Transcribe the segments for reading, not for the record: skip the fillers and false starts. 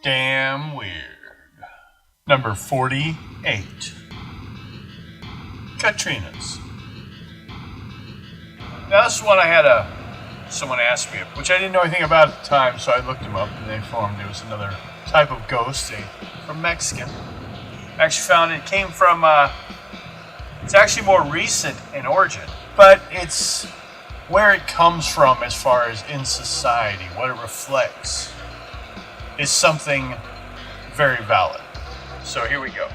Damn Weird. Number 48. Catrinas. Now this is one I had someone ask me, which I didn't know anything about at the time, so I looked them up and they informed it was another type of ghost from Mexican. I actually found it came from, it's actually more recent in origin, but it's where it comes from as far as in society, what it reflects, is something very valid. So here we go.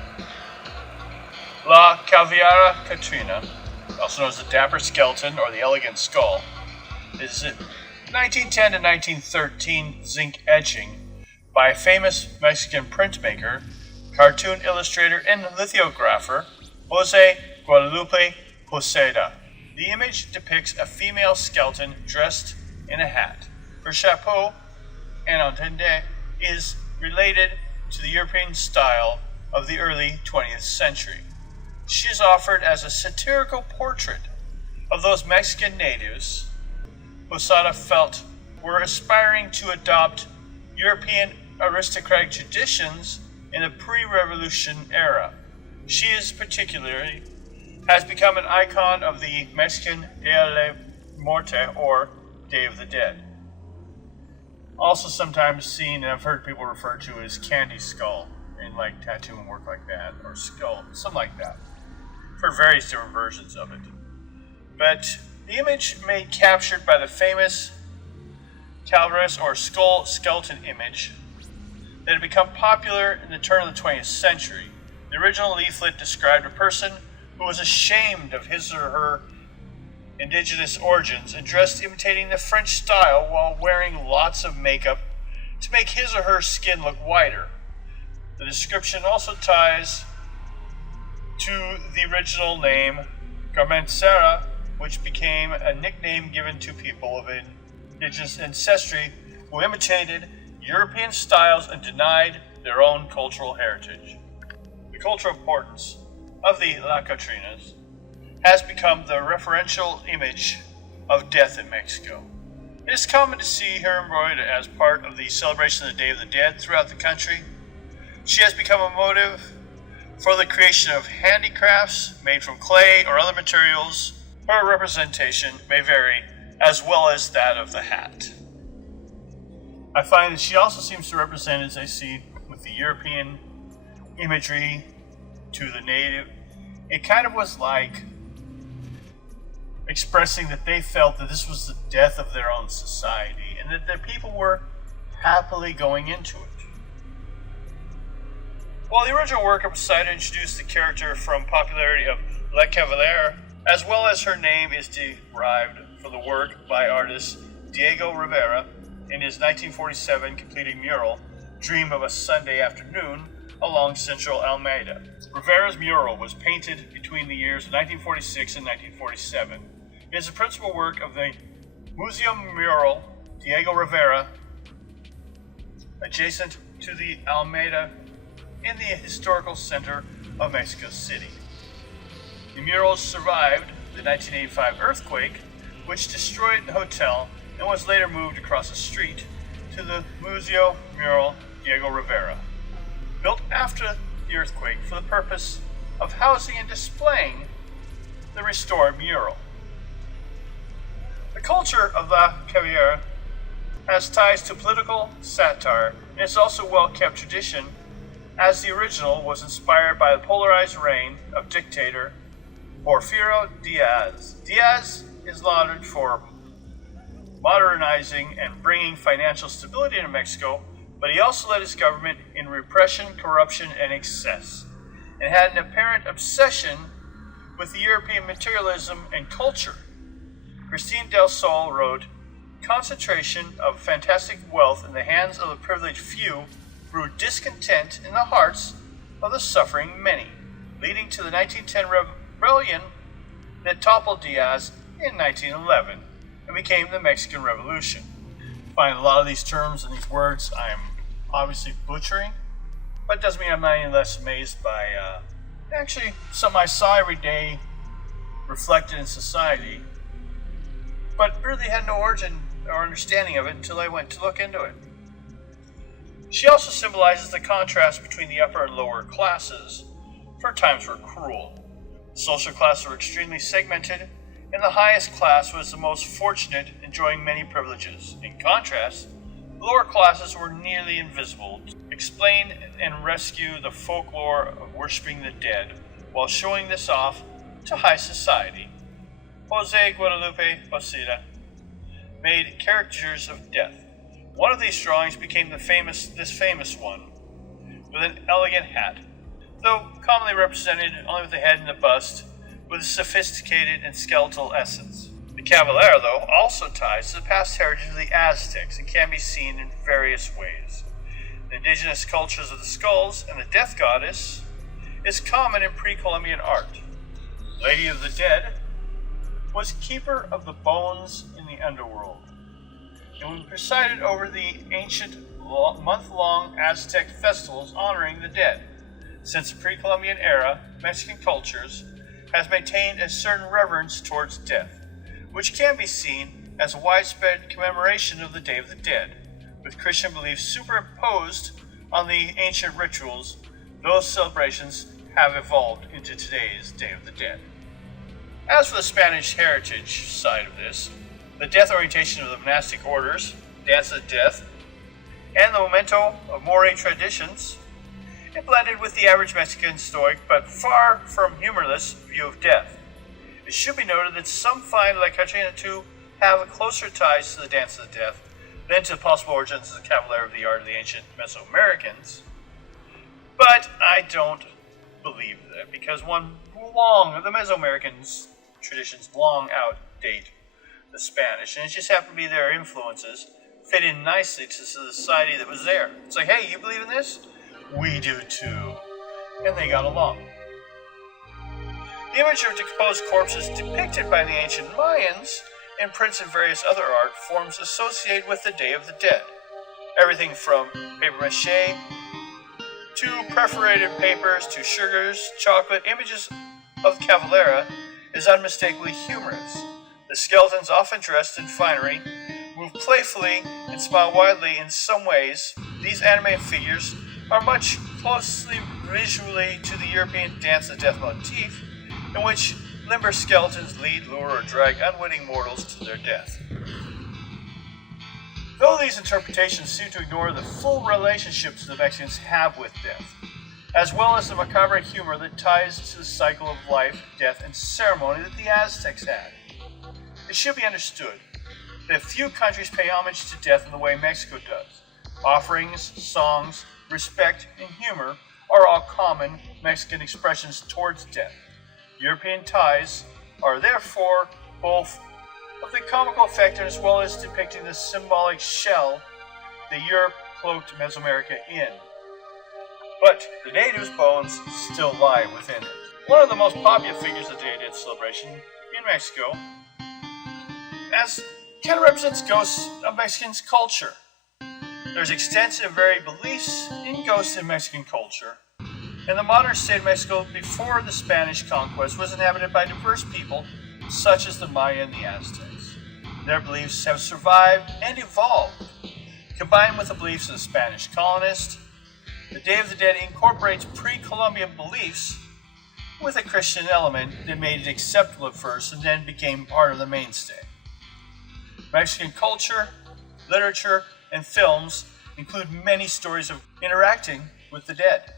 La Caveira Catrina, also known as the Dapper Skeleton or the Elegant Skull, is a 1910 to 1913 zinc etching by a famous Mexican printmaker, cartoon illustrator, and lithographer, Jose Guadalupe Posada. The image depicts a female skeleton dressed in a hat. Her chapeau and entende is related to the European style of the early 20th century. She is offered as a satirical portrait of those Mexican natives Posada felt were aspiring to adopt European aristocratic traditions in the pre-revolution era. She is particularly has become an icon of the Mexican Dia de Muerte or Day of the Dead. Also sometimes seen, and I've heard people refer to as candy skull in like tattoo and work like that, or skull, something like that. For various different versions of it. But the image made captured by the famous Calvaris or skull skeleton image that had become popular in the turn of the 20th century. The original leaflet described a person who was ashamed of his or her indigenous origins and dressed imitating the French style while wearing lots of makeup to make his or her skin look whiter. The description also ties to the original name Garmencera, which became a nickname given to people of indigenous ancestry who imitated European styles and denied their own cultural heritage. The cultural importance of the La Catrinas has become the referential image of death in Mexico. It is common to see her embroidered as part of the celebration of the Day of the Dead throughout the country. She has become a motive for the creation of handicrafts made from clay or other materials. Her representation may vary, as well as that of the hat. I find that she also seems to represent, as I see with the European imagery to the native, it kind of was like expressing that they felt that this was the death of their own society and that their people were happily going into it. While the original work of Posada introduced the character from popularity of La Cavalier, as well as her name is derived from the work by artist Diego Rivera in his 1947 completed mural, Dream of a Sunday Afternoon, along Central Alameda. Rivera's mural was painted between the years of 1946 and 1947. It is the principal work of the Museo Mural Diego Rivera, adjacent to the Alameda in the historical center of Mexico City. The mural survived the 1985 earthquake, which destroyed the hotel and was later moved across the street to the Museo Mural Diego Rivera, built after the earthquake for the purpose of housing and displaying the restored mural. The culture of La Caveira has ties to political satire and is also a well-kept tradition, as the original was inspired by the polarized reign of dictator Porfirio Diaz. Diaz is lauded for modernizing and bringing financial stability into Mexico, but he also led his government in repression, corruption, and excess, and had an apparent obsession with the European materialism and culture. Christine Del Sol wrote, "Concentration of fantastic wealth in the hands of the privileged few brewed discontent in the hearts of the suffering many, leading to the 1910 rebellion that toppled Diaz in 1911 and became the Mexican Revolution." I find a lot of these terms and these words I'm obviously butchering, but it doesn't mean I'm not any less amazed by actually something I saw every day reflected in society, but really had no origin or understanding of it until I went to look into it. She also symbolizes the contrast between the upper and lower classes, for times were cruel. The social classes were extremely segmented, and the highest class was the most fortunate, enjoying many privileges. In contrast, the lower classes were nearly invisible. Explain and rescue the folklore of worshipping the dead, while showing this off to high society. Jose Guadalupe Posada made caricatures of death. One of these drawings became this famous one, with an elegant hat, though commonly represented only with the head and the bust, with a sophisticated and skeletal essence. The Cavalera, though, also ties to the past heritage of the Aztecs and can be seen in various ways. The indigenous cultures of the skulls and the death goddess is common in pre-Columbian art. Lady of the Dead was keeper of the bones in the underworld, and presided over the ancient month-long Aztec festivals honoring the dead. Since the pre-Columbian era, Mexican cultures has maintained a certain reverence towards death, which can be seen as a widespread commemoration of the Day of the Dead, with Christian beliefs superimposed on the ancient rituals. Those celebrations have evolved into today's Day of the Dead. As for the Spanish heritage side of this, the death orientation of the monastic orders, Dance of Death, and the memento of mori traditions, it blended with the average Mexican stoic but far from humorless view of death. It should be noted that some find La Catrina to have a closer ties to the Dance of Death than to the possible origins of the Cavalera of the art of the ancient Mesoamericans, but I don't believe that, because the Mesoamericans traditions long outdate the Spanish, and it just happened to be their influences fit in nicely to the society that was there. It's like, hey, you believe in this? We do too. And they got along. The image of decomposed corpses depicted by the ancient Mayans in prints and various other art forms associated with the Day of the Dead. Everything from paper mache to perforated papers to sugars, chocolate, images of Cavalera is unmistakably humorous. The skeletons, often dressed in finery, move playfully and smile widely. In some ways, these animated figures are much closely visually to the European Dance of Death motif, in which limber skeletons lead, lure, or drag unwitting mortals to their death. Though these interpretations seem to ignore the full relationships the Mexicans have with death, as well as the macabre humor that ties to the cycle of life, death, and ceremony that the Aztecs had. It should be understood that few countries pay homage to death in the way Mexico does. Offerings, songs, respect, and humor are all common Mexican expressions towards death. European ties are therefore both of the comical effect as well as depicting the symbolic shell that Europe cloaked Mesoamerica in. But the natives' bones still lie within it. One of the most popular figures of the Day of Dead celebration in Mexico as kind of represents ghosts of Mexican culture. There's extensive and varied beliefs in ghosts in Mexican culture, and the modern state of Mexico before the Spanish conquest was inhabited by diverse people such as the Maya and the Aztecs. Their beliefs have survived and evolved. Combined with the beliefs of the Spanish colonists, the Day of the Dead incorporates pre-Columbian beliefs with a Christian element that made it acceptable at first and then became part of the mainstay. Mexican culture, literature, and films include many stories of interacting with the dead.